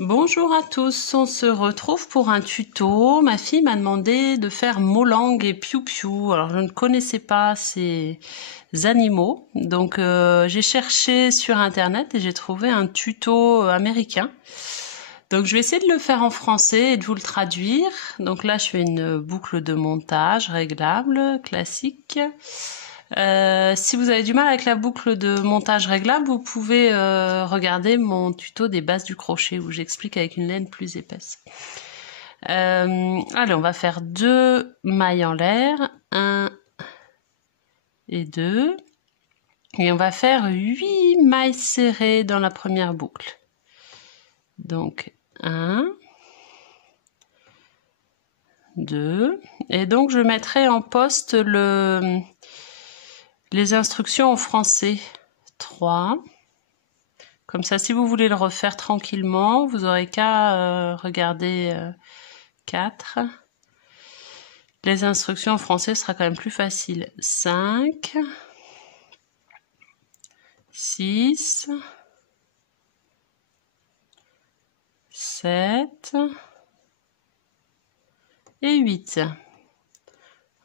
Bonjour à tous, on se retrouve pour un tuto. Ma fille m'a demandé de faire Molang et Piou Piou. Alors je ne connaissais pas ces animaux, donc j'ai cherché sur internet et j'ai trouvé un tuto américain. Donc je vais essayer de le faire en français et de vous le traduire. Donc là je fais une boucle de montage réglable, classique. Si vous avez du mal avec la boucle de montage réglable, vous pouvez regarder mon tuto des bases du crochet où j'explique avec une laine plus épaisse. Allez, on va faire 2 mailles en l'air, 1 et 2. Et on va faire 8 mailles serrées dans la première boucle. Donc 1, 2, et donc je mettrai en poste les instructions en français. 3. Comme ça, si vous voulez le refaire tranquillement, vous aurez qu'à regarder 4. Les instructions en français sera quand même plus facile. 5, 6, 7 et 8.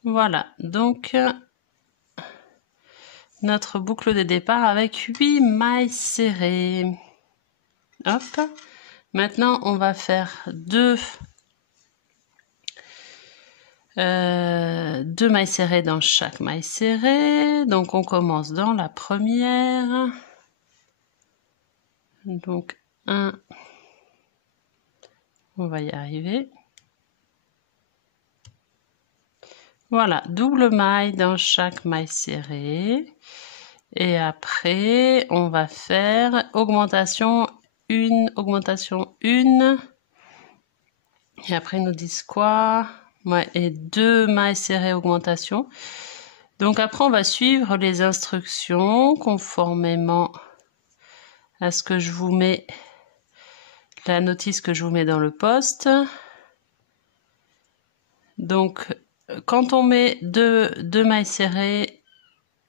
Voilà, donc notre boucle de départ avec 8 mailles serrées. Hop. Maintenant, on va faire 2 mailles serrées dans chaque maille serrée. Donc, on commence dans la première. Donc, 1. On va y arriver. Voilà, double maille dans chaque maille serrée. Et après, on va faire augmentation 1, augmentation 1. Et après, ils nous disent quoi? Ouais, et 2 mailles serrées augmentation. Donc après, on va suivre les instructions conformément à ce que je vous mets, la notice que je vous mets dans le post. Donc, quand on met 2 mailles serrées,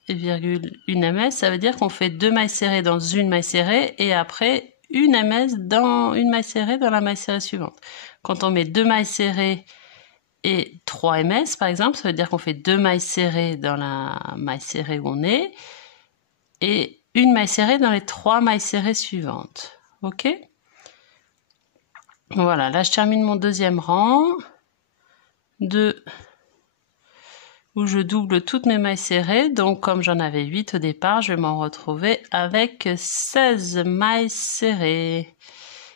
virgule 1 ms, ça veut dire qu'on fait 2 mailles serrées dans une maille serrée et après 1 ms dans une maille serrée dans la maille serrée suivante. Quand on met 2 mailles serrées et 3 ms par exemple, ça veut dire qu'on fait 2 mailles serrées dans la maille serrée où on est et une maille serrée dans les 3 mailles serrées suivantes. Ok? Voilà, là je termine mon deuxième rang où je double toutes mes mailles serrées. Donc comme j'en avais 8 au départ, je vais m'en retrouver avec 16 mailles serrées.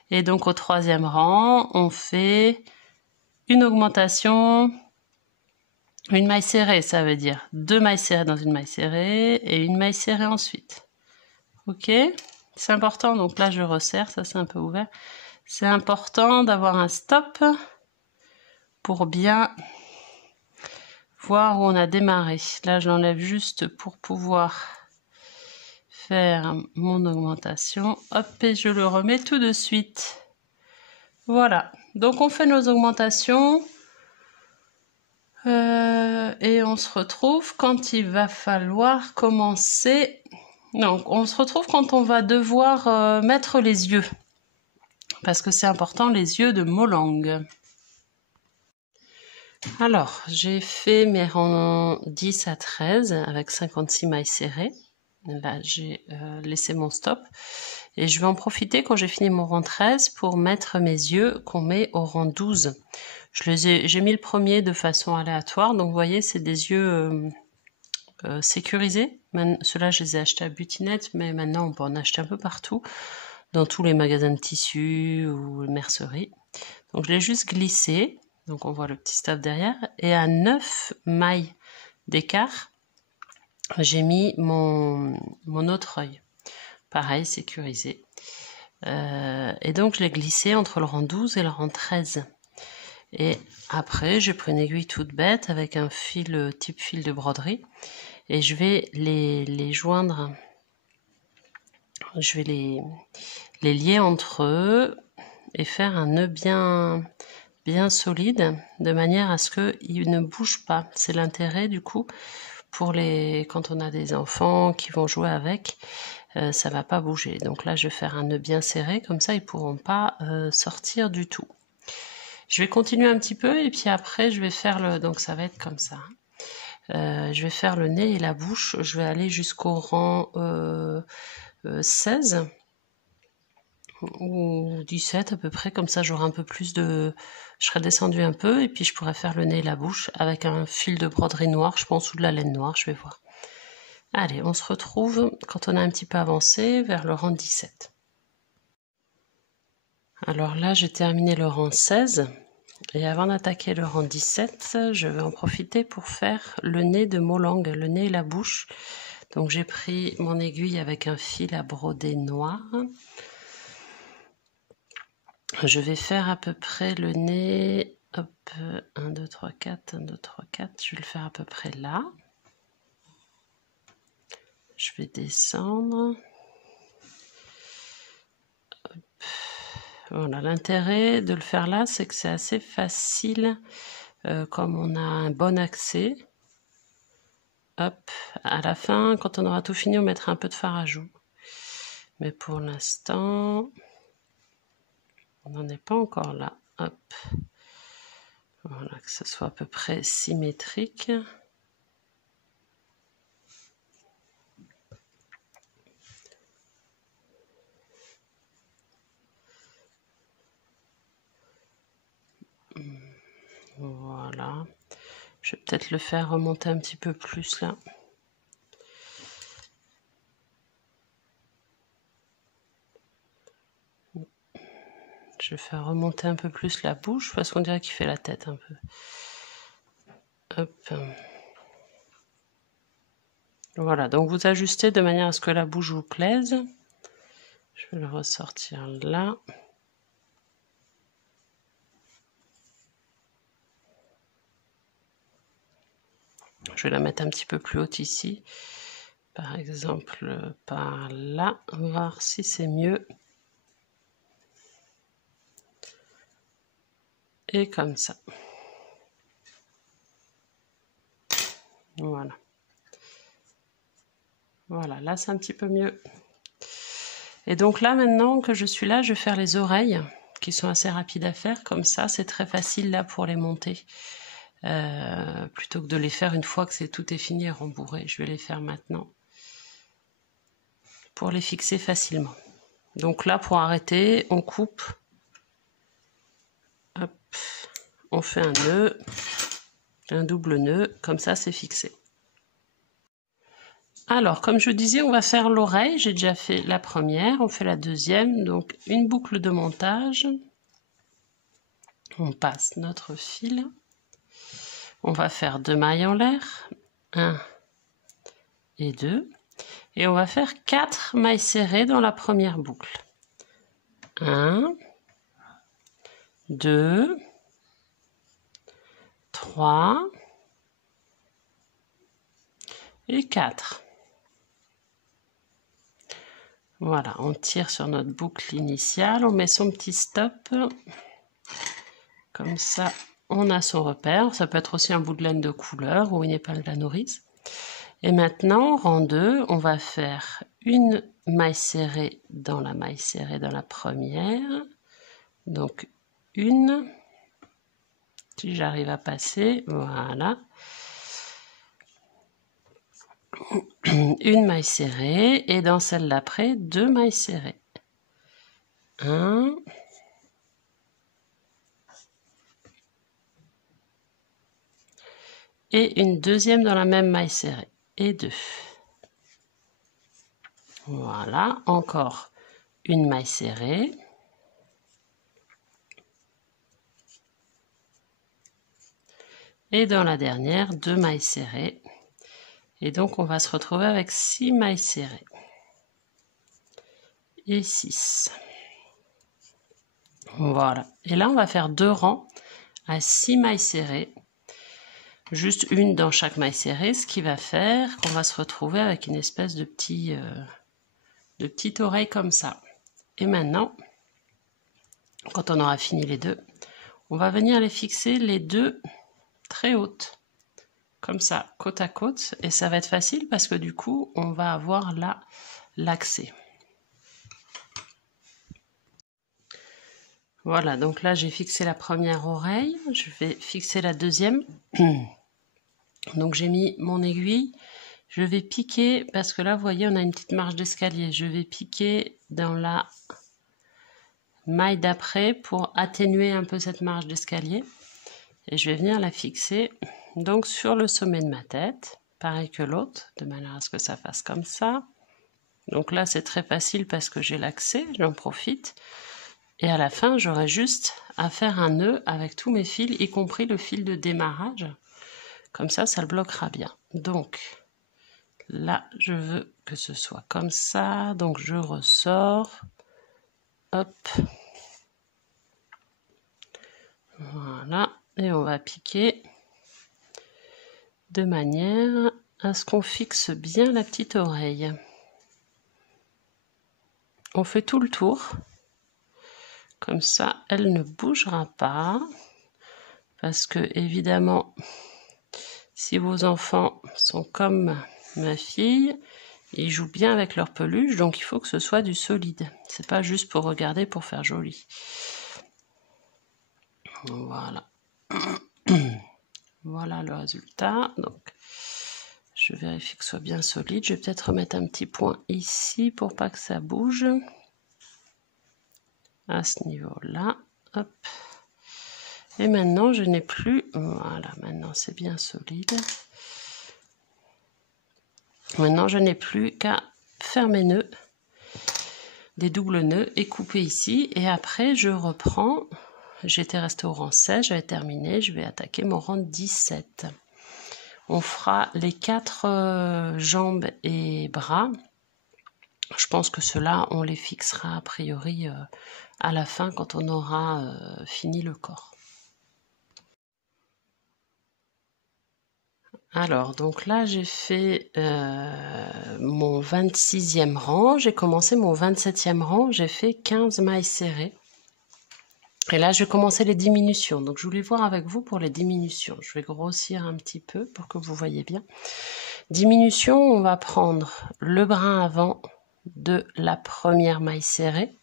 Et donc au troisième rang, on fait une augmentation, une maille serrée, ça veut dire 2 mailles serrées dans une maille serrée et une maille serrée ensuite. Ok? C'est important, donc là je resserre, ça c'est un peu ouvert. C'est important d'avoir un stop pour bien voir où on a démarré. Là, je l'enlève juste pour pouvoir faire mon augmentation. Hop, et je le remets tout de suite. Voilà. Donc, on fait nos augmentations. Et on se retrouve quand il va falloir commencer. Donc, on se retrouve quand on va devoir mettre les yeux. Parce que c'est important, les yeux de Molang. Alors, j'ai fait mes rangs 10 à 13 avec 56 mailles serrées. Là, j'ai laissé mon stop. Et je vais en profiter quand j'ai fini mon rang 13 pour mettre mes yeux qu'on met au rang 12. J'ai mis le premier de façon aléatoire. Donc, vous voyez, c'est des yeux sécurisés. Ceux-là, je les ai achetés à Butinette, mais maintenant, on peut en acheter un peu partout, dans tous les magasins de tissus ou merceries. Donc, je l'ai juste glissé. Donc on voit le petit stop derrière. Et à 9 mailles d'écart, j'ai mis mon autre œil. Pareil, sécurisé. Et donc je l'ai glissé entre le rang 12 et le rang 13. Et après, j'ai pris une aiguille toute bête avec un fil type fil de broderie. Et je vais les joindre. Je vais les lier entre eux et faire un nœud bien solide, de manière à ce qu'il ne bouge pas. C'est l'intérêt du coup quand on a des enfants qui vont jouer avec, ça va pas bouger. Donc là, je vais faire un nœud bien serré, comme ça, ils pourront pas sortir du tout. Je vais continuer un petit peu et puis après, je vais faire donc ça va être comme ça. Je vais faire le nez et la bouche. Je vais aller jusqu'au rang 16 ou 17 à peu près, comme ça j'aurai un peu plus de... Je serai descendue un peu et puis je pourrai faire le nez et la bouche avec un fil de broderie noire, je pense, ou de la laine noire, je vais voir. Allez, on se retrouve quand on a un petit peu avancé vers le rang 17. Alors là, j'ai terminé le rang 16 et avant d'attaquer le rang 17, je vais en profiter pour faire le nez de Molang, le nez et la bouche. Donc j'ai pris mon aiguille avec un fil à broder noir. Je vais faire à peu près le nez, hop, 1, 2, 3, 4, 1, 2, 3, 4, je vais le faire à peu près là. Je vais descendre. Hop. Voilà, l'intérêt de le faire là, c'est que c'est assez facile, comme on a un bon accès. Hop, à la fin, quand on aura tout fini, on mettra un peu de fard à joues. Mais pour l'instant, on n'en est pas encore là. Hop. Voilà, que ce soit à peu près symétrique. Voilà. Je vais peut-être le faire remonter un petit peu plus là. Je vais faire remonter un peu plus la bouche parce qu'on dirait qu'il fait la tête un peu. Hop. Voilà, donc vous ajustez de manière à ce que la bouche vous plaise. Je vais le ressortir là. Je vais la mettre un petit peu plus haute ici. Par exemple, par là. Voir si c'est mieux. Et comme ça. Voilà. Voilà, là c'est un petit peu mieux. Et donc là, maintenant que je suis là, je vais faire les oreilles, qui sont assez rapides à faire. Comme ça, c'est très facile là pour les monter. Plutôt que de les faire une fois que tout est fini et rembourré. Je vais les faire maintenant. Pour les fixer facilement. Donc là, pour arrêter, on coupe. Hop, on fait un nœud. Un double nœud. Comme ça, c'est fixé. Alors, comme je disais, on va faire l'oreille. J'ai déjà fait la première, on fait la deuxième. Donc, une boucle de montage. On passe notre fil. On va faire 2 mailles en l'air. 1 et 2. Et on va faire 4 mailles serrées dans la première boucle. 1, 2, 3 et 4. Voilà, on tire sur notre boucle initiale, on met son petit stop. Comme ça, on a son repère. Ça peut être aussi un bout de laine de couleur ou une épingle de la nourrice. Et maintenant, rang 2, on va faire une maille serrée dans la maille serrée dans la première. Donc, une. Si j'arrive à passer, voilà. Une maille serrée et dans celle d'après 2 mailles serrées. 1 et une deuxième dans la même maille serrée et 2. Voilà, encore une maille serrée. Et dans la dernière, 2 mailles serrées. Et donc, on va se retrouver avec 6 mailles serrées. Et 6. Voilà. Et là, on va faire 2 rangs à 6 mailles serrées. Juste une dans chaque maille serrée, ce qui va faire qu'on va se retrouver avec une espèce de petite oreille comme ça. Et maintenant, quand on aura fini les deux, on va venir les fixer les deux très hautes. comme ça, côte à côte, et ça va être facile parce que du coup, on va avoir là l'accès. Voilà, donc là, j'ai fixé la première oreille, je vais fixer la deuxième. Donc j'ai mis mon aiguille, je vais piquer, parce que là, vous voyez, on a une petite marche d'escalier. Je vais piquer dans la maille d'après pour atténuer un peu cette marche d'escalier. Et je vais venir la fixer donc sur le sommet de ma tête, pareil que l'autre, de manière à ce que ça fasse comme ça. Donc là, c'est très facile parce que j'ai l'accès, j'en profite. Et à la fin, j'aurai juste à faire un nœud avec tous mes fils, y compris le fil de démarrage. Comme ça, ça le bloquera bien. Donc là, je veux que ce soit comme ça. Donc je ressors. Hop. Voilà. Et on va piquer de manière à ce qu'on fixe bien la petite oreille. On fait tout le tour. Comme ça, elle ne bougera pas. Parce que, évidemment, si vos enfants sont comme ma fille, ils jouent bien avec leur peluche, donc il faut que ce soit du solide. C'est pas juste pour regarder, pour faire joli. Voilà. Voilà le résultat. Donc, je vérifie que ce soit bien solide. Je vais peut-être remettre un petit point ici pour pas que ça bouge. À ce niveau-là. Hop. Et maintenant, je n'ai plus... Voilà, maintenant c'est bien solide. Maintenant, je n'ai plus qu'à faire mes nœuds, des doubles nœuds et couper ici. Et après, je reprends. J'étais restée au rang 16, j'avais terminé. Je vais attaquer mon rang 17. On fera les 4 jambes et bras. Je pense que ceux-là, on les fixera a priori à la fin quand on aura fini le corps. Alors, donc là, j'ai fait mon 26e rang. J'ai commencé mon 27e rang. J'ai fait 15 mailles serrées. Et là, je vais commencer les diminutions. Donc, je voulais voir avec vous pour les diminutions. Je vais grossir un petit peu pour que vous voyez bien. Diminution, on va prendre le brin avant de la première maille serrée,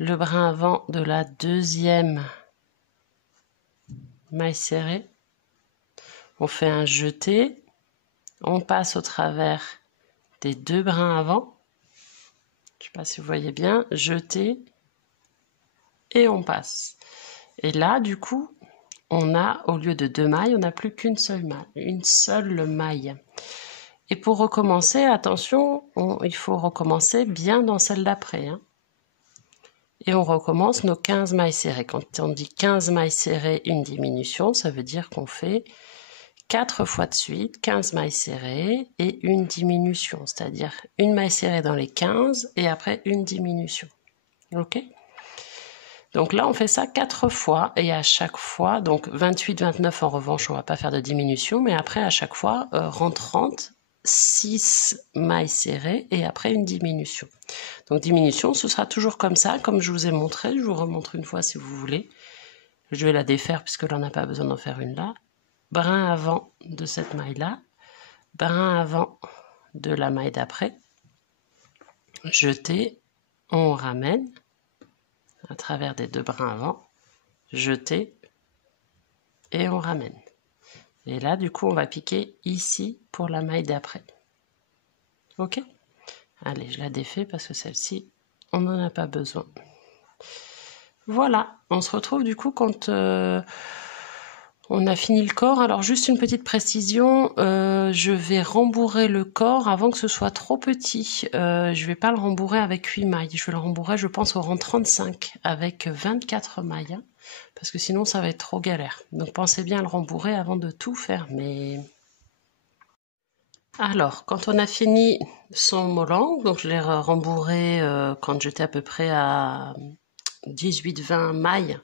le brin avant de la deuxième maille serrée. On fait un jeté, on passe au travers des 2 brins avant. Je ne sais pas si vous voyez bien, jeté et on passe. Et là, du coup, on a, au lieu de 2 mailles, on n'a plus qu'une seule maille. Et pour recommencer, attention, il faut recommencer bien dans celle d'après. Hein. Et on recommence nos 15 mailles serrées. Quand on dit 15 mailles serrées, une diminution, ça veut dire qu'on fait 4 fois de suite, 15 mailles serrées et une diminution. C'est-à-dire une maille serrée dans les 15 et après une diminution. Ok ? Donc là, on fait ça 4 fois et à chaque fois, donc 28, 29 en revanche, on ne va pas faire de diminution, mais après à chaque fois, rang 30, 6 mailles serrées et après une diminution. Donc diminution, ce sera toujours comme ça, comme je vous ai montré. Je vous remontre une fois si vous voulez. Je vais la défaire puisque là, on n'a pas besoin d'en faire une là. Brin avant de cette maille-là, brin avant de la maille d'après, jeté, on ramène à travers des 2 brins avant, jeté et on ramène. Et là, du coup, on va piquer ici pour la maille d'après. Ok ? Allez, je la défais parce que celle-ci, on n'en a pas besoin. Voilà, on se retrouve du coup quand on a fini le corps. Alors juste une petite précision, je vais rembourrer le corps avant que ce soit trop petit. Je vais pas le rembourrer avec 8 mailles, je vais le rembourrer je pense au rang 35 avec 24 mailles. Hein, parce que sinon ça va être trop galère. Donc pensez bien à le rembourrer avant de tout fermer. Alors, quand on a fini son molang, donc je l'ai rembourré quand j'étais à peu près à 18-20 mailles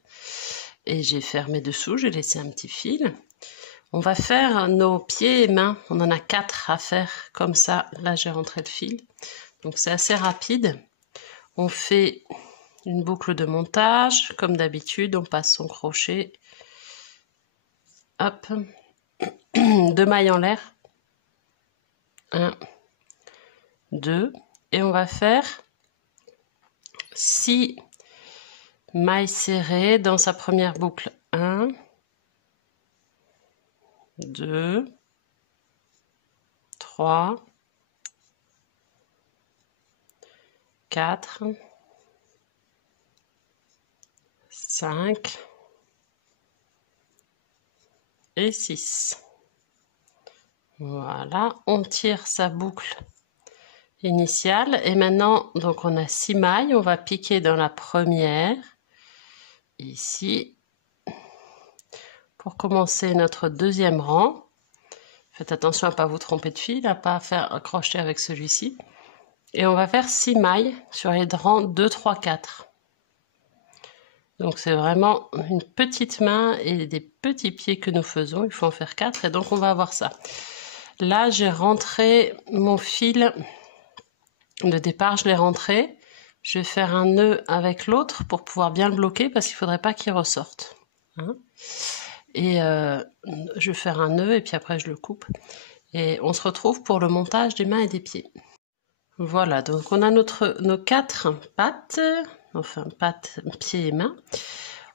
et j'ai fermé dessous, j'ai laissé un petit fil. On va faire nos pieds et mains, on en a 4 à faire comme ça. Là, j'ai rentré le fil, donc c'est assez rapide. On fait une boucle de montage, comme d'habitude, on passe son crochet. Hop, 2 mailles en l'air. 1, 2. Et on va faire 6 mailles serrées dans sa première boucle. 1, 2, 3, 4, 5 et 6. Voilà, on tire sa boucle initiale et maintenant, donc on a 6 mailles, on va piquer dans la première, ici, pour commencer notre deuxième rang. Faites attention à ne pas vous tromper de fil, à ne pas faire un crochet avec celui-ci. Et on va faire 6 mailles sur les rangs 2, 3, 4. Donc c'est vraiment une petite main et des petits pieds que nous faisons, il faut en faire 4 et donc on va avoir ça. Là j'ai rentré mon fil de départ, je l'ai rentré. Je vais faire un nœud avec l'autre pour pouvoir bien le bloquer parce qu'il ne faudrait pas qu'il ressorte. Hein, et je vais faire un nœud et puis après je le coupe. Et on se retrouve pour le montage des mains et des pieds. Voilà, donc on a nos 4 pattes, enfin pattes, pieds et mains.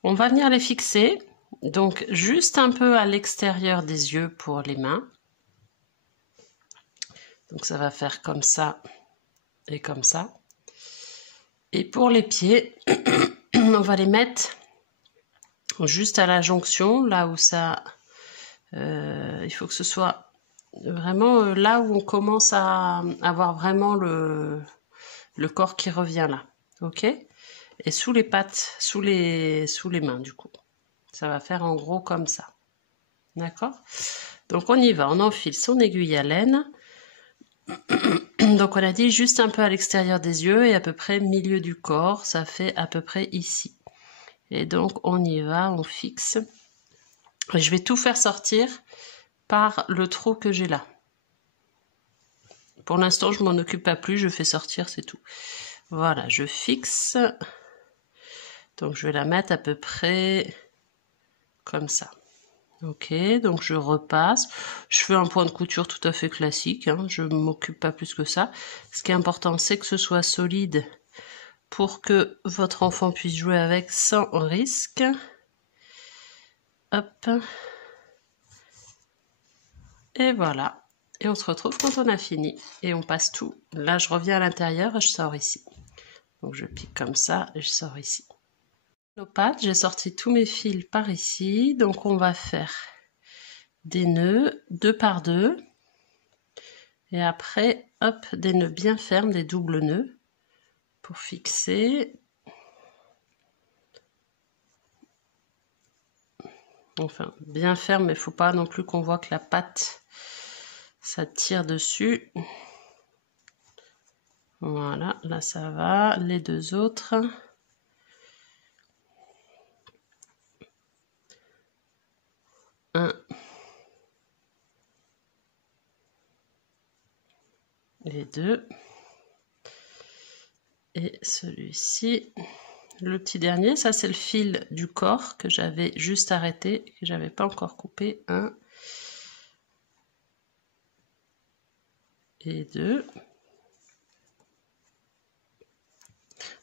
On va venir les fixer, donc juste un peu à l'extérieur des yeux pour les mains. Donc ça va faire comme ça et comme ça. Et pour les pieds, on va les mettre juste à la jonction, là où ça... il faut que ce soit vraiment là où on commence à avoir vraiment le corps qui revient là. Ok ? Et sous les pattes, sous les mains du coup. Ça va faire en gros comme ça. D'accord ? Donc on y va, on enfile son aiguille à laine. Donc on a dit juste un peu à l'extérieur des yeux et à peu près milieu du corps, ça fait à peu près ici. Et donc on y va, on fixe. Je vais tout faire sortir par le trou que j'ai là. Pour l'instant je m'en occupe pas plus, je fais sortir, c'est tout. Voilà, je fixe. Donc je vais la mettre à peu près comme ça. Ok, donc je repasse. Je fais un point de couture tout à fait classique, hein, je ne m'occupe pas plus que ça. Ce qui est important, c'est que ce soit solide pour que votre enfant puisse jouer avec sans risque. Hop. Et voilà. Et on se retrouve quand on a fini. Et on passe tout. Là, je reviens à l'intérieur et je sors ici. Donc je pique comme ça et je sors ici. Nos pattes, j'ai sorti tous mes fils par ici. Donc on va faire des nœuds 2 par 2 et après hop, des nœuds bien fermes, des doubles nœuds pour fixer. Enfin bien ferme, mais il faut pas non plus qu'on voit que la patte ça tire dessus. Voilà, là ça va. Les deux autres, un les deux et celui-ci, le petit dernier, ça c'est le fil du corps que j'avais juste arrêté, que j'avais pas encore coupé. 1 et 2.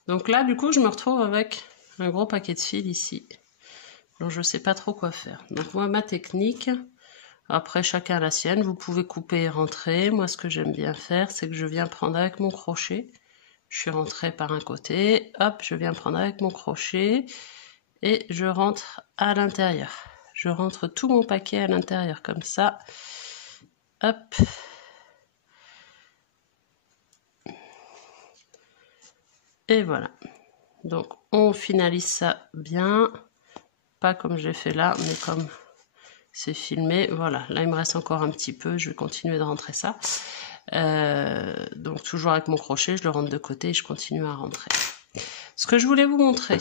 Donc là du coup je me retrouve avec un gros paquet de fils ici. Donc je sais pas trop quoi faire. Donc moi ma technique, après chacun la sienne, vous pouvez couper et rentrer. Moi ce que j'aime bien faire, c'est que je viens prendre avec mon crochet. Je suis rentrée par un côté, hop, je viens prendre avec mon crochet et je rentre à l'intérieur. Je rentre tout mon paquet à l'intérieur comme ça. Hop. Et voilà. Donc on finalise ça bien. Pas comme j'ai fait là, mais comme c'est filmé. Voilà, là il me reste encore un petit peu. Je vais continuer de rentrer ça. Donc toujours avec mon crochet, je le rentre de côté et je continue à rentrer. Ce que je voulais vous montrer,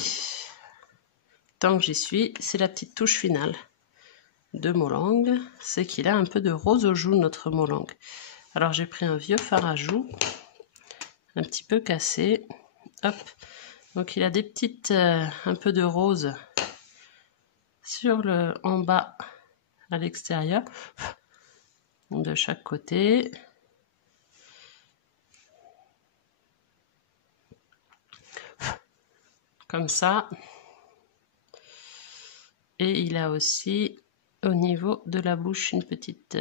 tant que j'y suis, c'est la petite touche finale de Molang. C'est qu'il a un peu de rose aux joues, notre Molang. Alors j'ai pris un vieux fard à joues, un petit peu cassé. Hop. Donc il a des petites, un peu de rose sur le en bas à l'extérieur, de chaque côté. Comme ça. Et il a aussi au niveau de la bouche une petite...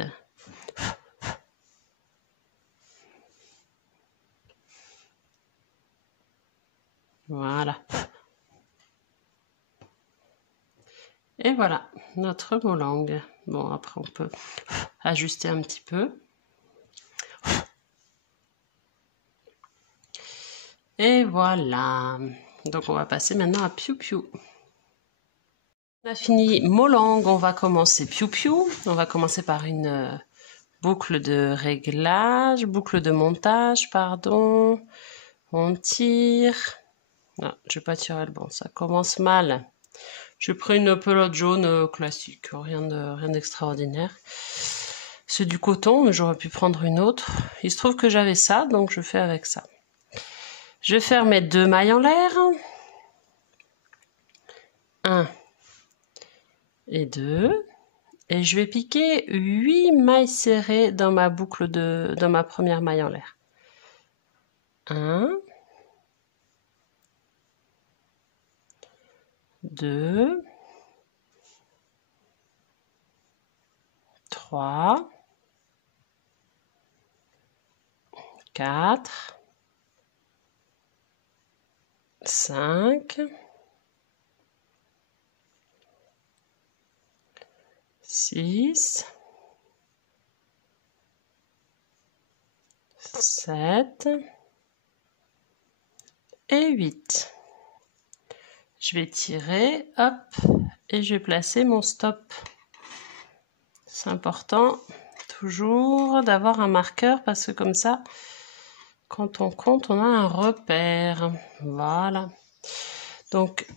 Voilà. Et voilà, notre molang. Bon, après on peut ajuster un petit peu. Et voilà. Donc on va passer maintenant à Piou Piou. On a fini molang, on va commencer Piou Piou. On va commencer par une boucle de réglage, boucle de montage, pardon. On tire. Non, je vais pas tirer le bon, ça commence mal. J'ai pris une pelote jaune classique, rien d'extraordinaire. C'est du coton, mais j'aurais pu prendre une autre. Il se trouve que j'avais ça, donc je fais avec ça. Je vais faire mes 2 mailles en l'air. 1 et 2. Et je vais piquer 8 mailles serrées dans ma boucle dans ma première maille en l'air. 1, 2, 3, 4, 5, 6, 7 et 8. Je vais tirer, hop, et je vais placer mon stop. C'est important toujours d'avoir un marqueur parce que comme ça, quand on compte, on a un repère. Voilà. Donc,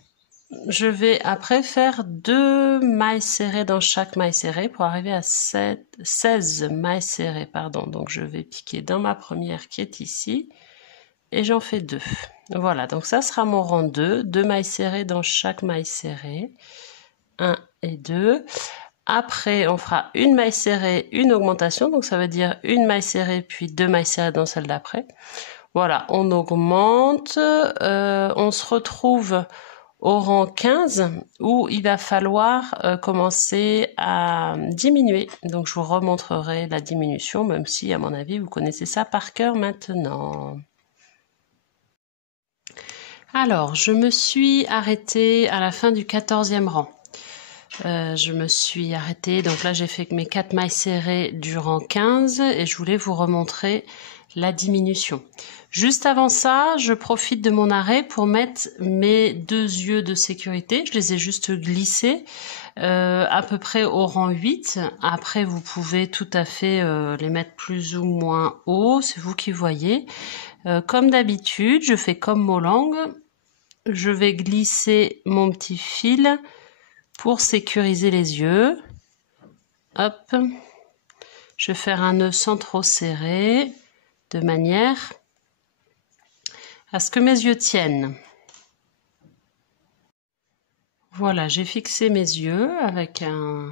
je vais après faire 2 mailles serrées dans chaque maille serrée pour arriver à 16 mailles serrées, pardon. Donc, je vais piquer dans ma première qui est ici et j'en fais 2. Voilà, donc ça sera mon rang 2. 2 mailles serrées dans chaque maille serrée. 1 et 2. Après, on fera une maille serrée, une augmentation. Donc, ça veut dire une maille serrée, puis 2 mailles serrées dans celle d'après. Voilà, on augmente. On se retrouve au rang 15 où il va falloir commencer à diminuer. Donc, je vous remontrerai la diminution, même si, à mon avis, vous connaissez ça par cœur maintenant. Alors, je me suis arrêtée à la fin du 14e rang. Je me suis arrêtée, donc là j'ai fait mes 4 mailles serrées du rang 15 et je voulais vous remontrer la diminution. Juste avant ça, je profite de mon arrêt pour mettre mes 2 yeux de sécurité. Je les ai juste glissés à peu près au rang 8. Après, vous pouvez tout à fait les mettre plus ou moins haut, c'est vous qui voyez. Comme d'habitude, je fais comme molang. Je vais glisser mon petit fil pour sécuriser les yeux. Hop. Je vais faire un nœud sans trop serrer, de manière à ce que mes yeux tiennent. Voilà, j'ai fixé mes yeux avec un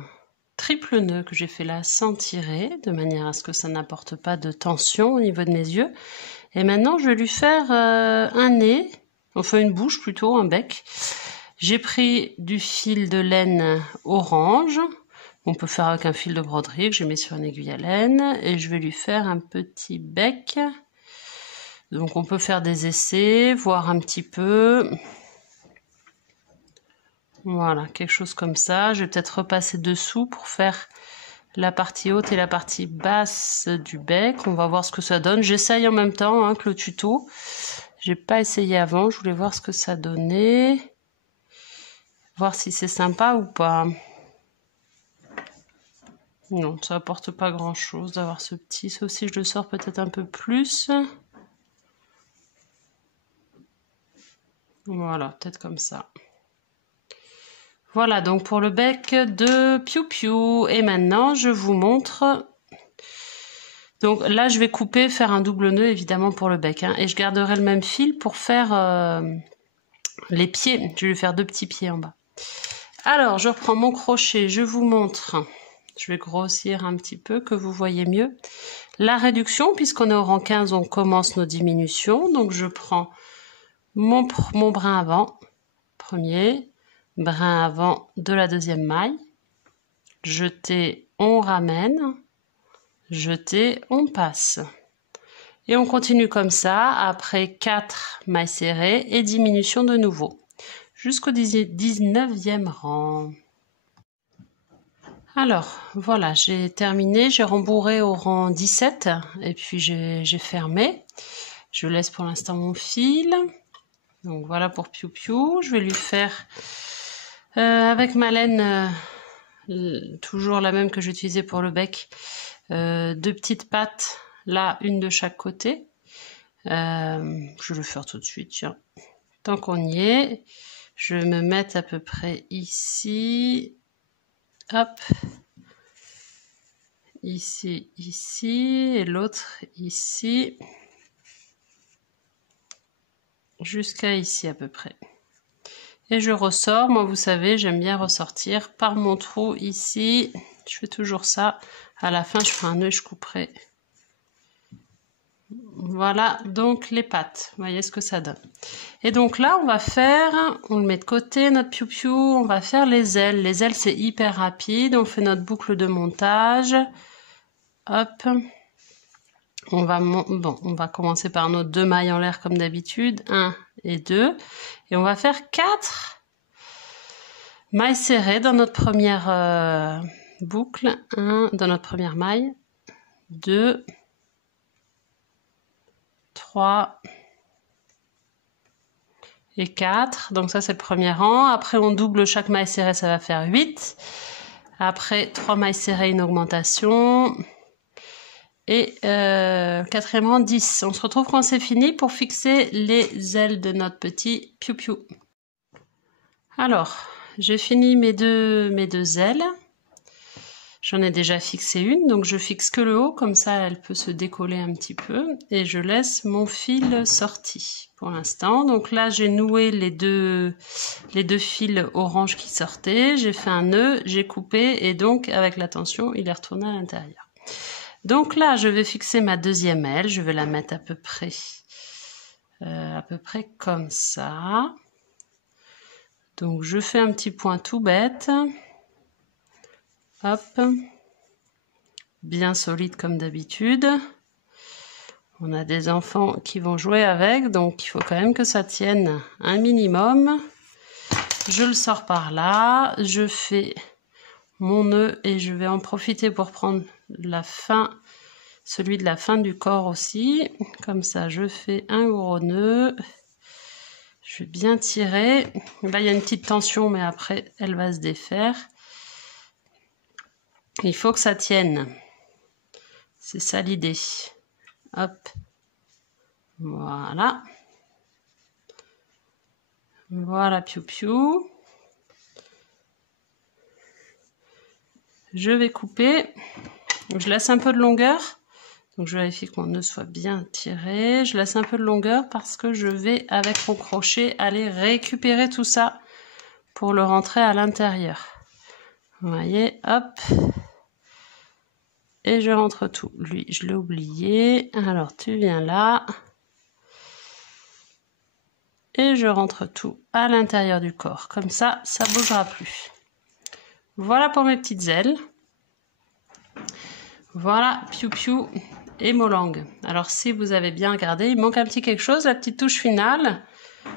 triple nœud que j'ai fait là sans tirer, de manière à ce que ça n'apporte pas de tension au niveau de mes yeux. Et maintenant, je vais lui faire un nez, enfin une bouche plutôt, un bec. J'ai pris du fil de laine orange. On peut faire avec un fil de broderie que j'ai mis sur une aiguille à laine. Et je vais lui faire un petit bec. Donc on peut faire des essais, voir un petit peu. Voilà, quelque chose comme ça. Je vais peut-être repasser dessous pour faire la partie haute et la partie basse du bec. On va voir ce que ça donne. J'essaye en même temps que le tuto. J'ai pas essayé avant. Je voulais voir ce que ça donnait. Voir si c'est sympa ou pas. Non, ça apporte pas grand chose d'avoir ce petit. Sauf si je le sors peut-être un peu plus. Voilà, peut-être comme ça. Voilà, donc pour le bec de Piou Piou. Et maintenant, je vous montre. Donc là, je vais couper, faire un double nœud, évidemment, pour le bec. Et je garderai le même fil pour faire les pieds. Je vais lui faire 2 petits pieds en bas. Alors, je reprends mon crochet, je vous montre Je vais grossir un petit peu, que vous voyez mieux. La réduction, puisqu'on est au rang 15, on commence nos diminutions. Donc je prends mon brin avant, premier, brin avant de la deuxième maille. Jeter, on ramène. Jeter, on passe. Et on continue comme ça, après 4 mailles serrées et diminution de nouveau, jusqu'au 19e rang. Alors, voilà, j'ai terminé, j'ai rembourré au rang 17, et puis j'ai fermé. Je laisse pour l'instant mon fil. Donc voilà pour Piou Piou. Je vais lui faire, avec ma laine, toujours la même que j'utilisais pour le bec, 2 petites pattes. Là, une de chaque côté. Je vais le faire tout de suite, tiens. Tant qu'on y est, je vais me mettre à peu près ici. Hop. Ici, ici. Et l'autre ici. Jusqu'à ici à peu près. Et je ressors. Moi, vous savez, j'aime bien ressortir par mon trou ici. Je fais toujours ça. À la fin, je ferai un nœud, je couperai. Voilà donc les pattes, vous voyez ce que ça donne. Et donc là on va faire, on le met de côté notre Piou Piou, on va faire les ailes. Les ailes c'est hyper rapide, on fait notre boucle de montage. Hop, on va commencer par nos 2 mailles en l'air comme d'habitude, 1 et 2. Et on va faire 4 mailles serrées dans notre première boucle, 1 dans notre première maille, 2, 3 et 4. Donc ça c'est le premier rang. Après on double chaque maille serrée, ça va faire 8. Après 3 mailles serrées, une augmentation. Et quatrième rang, 10. On se retrouve quand c'est fini pour fixer les ailes de notre petit Piou Piou. Alors, j'ai fini mes deux ailes. J'en ai déjà fixé une, donc je fixe que le haut, comme ça elle peut se décoller un petit peu. Et je laisse mon fil sorti pour l'instant. Donc là j'ai noué les deux fils orange qui sortaient. J'ai fait un nœud, j'ai coupé et donc avec la tension il est retourné à l'intérieur. Donc là je vais fixer ma deuxième aile. Je vais la mettre à peu près comme ça. Donc je fais un petit point tout bête. Hop, bien solide comme d'habitude. On a des enfants qui vont jouer avec, donc il faut quand même que ça tienne un minimum. Je le sors par là, je fais mon nœud et je vais en profiter pour prendre la fin, celui de la fin du corps aussi. Comme ça, je fais un gros nœud. Je vais bien tirer. Là, il y a une petite tension, mais après, elle va se défaire. Il faut que ça tienne. C'est ça l'idée. Hop. Voilà. Voilà, Piou Piou. Je vais couper. Je laisse un peu de longueur. Donc je vérifie que mon nœud soit bien tiré. Je laisse un peu de longueur parce que je vais, avec mon crochet, aller récupérer tout ça pour le rentrer à l'intérieur. Vous voyez, hop. Et je rentre tout. Lui, je l'ai oublié. Alors, tu viens là. Et je rentre tout à l'intérieur du corps. Comme ça, ça ne bougera plus. Voilà pour mes petites ailes. Voilà, Piou Piou et Molang. Alors, si vous avez bien regardé, il manque un petit quelque chose. La petite touche finale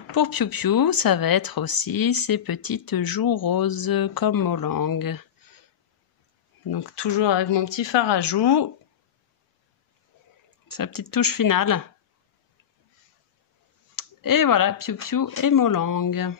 pour Piou Piou, ça va être aussi ces petites joues roses comme Molang. Donc toujours avec mon petit fard à joues, sa petite touche finale. Et voilà, Piou Piou et Molang.